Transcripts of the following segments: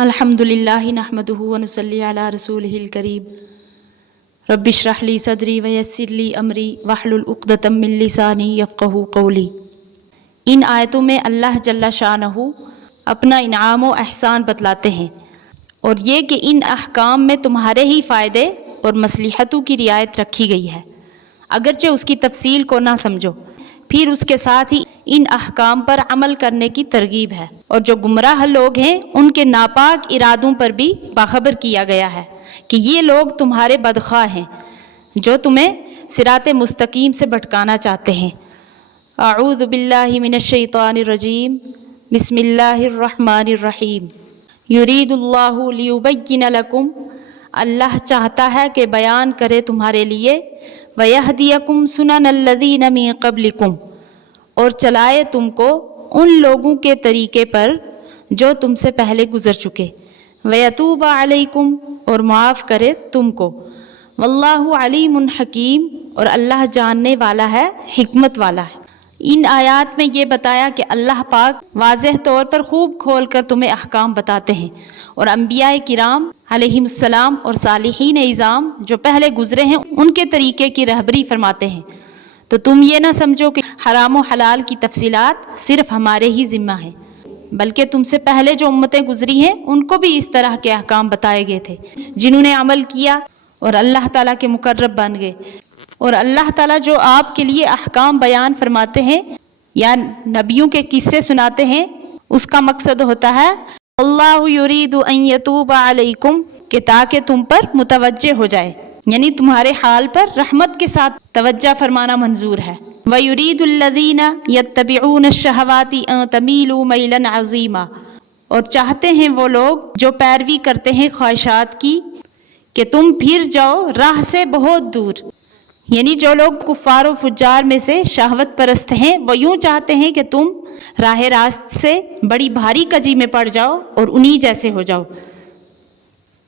الحمدللہ نحمدہ ونصلی علی رسولہ الکریم رب اشرح لی صدری ویسر لی امری واحلل عقدۃ من لسانی یفقہوا قولی۔ ان آیتوں میں اللہ جل شانہ اپنا انعام و احسان بتلاتے ہیں، اور یہ کہ ان احکام میں تمہارے ہی فائدے اور مصلحتوں کی رعایت رکھی گئی ہے، اگرچہ اس کی تفصیل کو نہ سمجھو۔ پھر اس کے ساتھ ہی ان احکام پر عمل کرنے کی ترغیب ہے، اور جو گمراہ لوگ ہیں ان کے ناپاک ارادوں پر بھی باخبر کیا گیا ہے کہ یہ لوگ تمہارے بدخواہ ہیں جو تمہیں صراط مستقیم سے بھٹکانا چاہتے ہیں۔ اعوذ باللہ من الشیطان الرجیم، بسم اللہ الرحمن الرحیم۔ یرید اللہ لیبین لکم، اللہ چاہتا ہے کہ بیان کرے تمہارے لیے، ویہدیکم سنن الذین من قبلکم، اور چلائے تم کو ان لوگوں کے طریقے پر جو تم سے پہلے گزر چکے، ویتوب علیکم، اور معاف کرے تم کو، واللہ علیم حکیم، اور اللہ جاننے والا ہے، حکمت والا ہے۔ ان آیات میں یہ بتایا کہ اللہ پاک واضح طور پر خوب کھول کر تمہیں احکام بتاتے ہیں، اور انبیاء کرام علیہم السلام اور صالحین اعظام جو پہلے گزرے ہیں ان کے طریقے کی رہبری فرماتے ہیں۔ تو تم یہ نہ سمجھو کہ حرام و حلال کی تفصیلات صرف ہمارے ہی ذمہ ہیں، بلکہ تم سے پہلے جو امتیں گزری ہیں ان کو بھی اس طرح کے احکام بتائے گئے تھے، جنہوں نے عمل کیا اور اللہ تعالیٰ کے مقرب بن گئے۔ اور اللہ تعالیٰ جو آپ کے لیے احکام بیان فرماتے ہیں یا نبیوں کے قصے سناتے ہیں، اس کا مقصد ہوتا ہے اللہ یرید ان یتوب علیکم، کہ تاکہ تم پر متوجہ ہو جائے، یعنی تمہارے حال پر رحمت کے ساتھ توجہ فرمانا منظور ہے۔ وَيُرِيدُ الَّذِينَ يَتَّبِعُونَ الشَّهَوَاتِ أَن تَمِيلُوا مَيْلًا عَظِيمًا، اور چاہتے ہیں وہ لوگ جو پیروی کرتے ہیں خواہشات کی کہ تم پھر جاؤ راہ سے بہت دور، یعنی جو لوگ کفار و فجار میں سے شہوت پرست ہیں وہ یوں چاہتے ہیں کہ تم راہ راست سے بڑی بھاری کجی میں پڑ جاؤ اور انہی جیسے ہو جاؤ،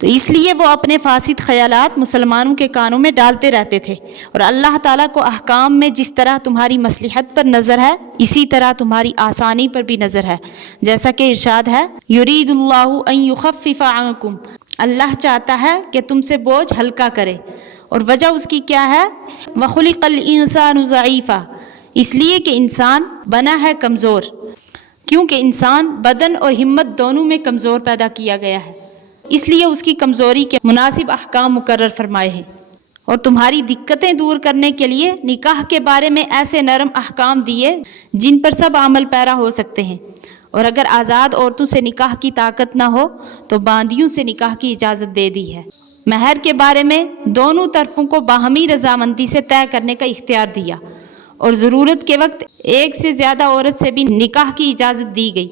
تو اس لیے وہ اپنے فاسد خیالات مسلمانوں کے کانوں میں ڈالتے رہتے تھے۔ اور اللہ تعالیٰ کو احکام میں جس طرح تمہاری مصلحت پر نظر ہے اسی طرح تمہاری آسانی پر بھی نظر ہے، جیسا کہ ارشاد ہے یرید اللہ ان یخفف عنکم، اللہ چاہتا ہے کہ تم سے بوجھ ہلکا کرے، اور وجہ اس کی کیا ہے؟ وَخُلِقَ الْإِنسَانُ ضَعِيفًا، اس لیے کہ انسان بنا ہے کمزور، کیونکہ انسان بدن اور ہمت دونوں میں کمزور پیدا کیا گیا ہے، اس لیے اس کی کمزوری کے مناسب احکام مقرر فرمائے ہیں۔ اور تمہاری دقتیں دور کرنے کے لیے نکاح کے بارے میں ایسے نرم احکام دیے جن پر سب عمل پیرا ہو سکتے ہیں، اور اگر آزاد عورتوں سے نکاح کی طاقت نہ ہو تو باندیوں سے نکاح کی اجازت دے دی ہے۔ مہر کے بارے میں دونوں طرفوں کو باہمی رضامندی سے طے کرنے کا اختیار دیا، اور ضرورت کے وقت ایک سے زیادہ عورت سے بھی نکاح کی اجازت دی گئی،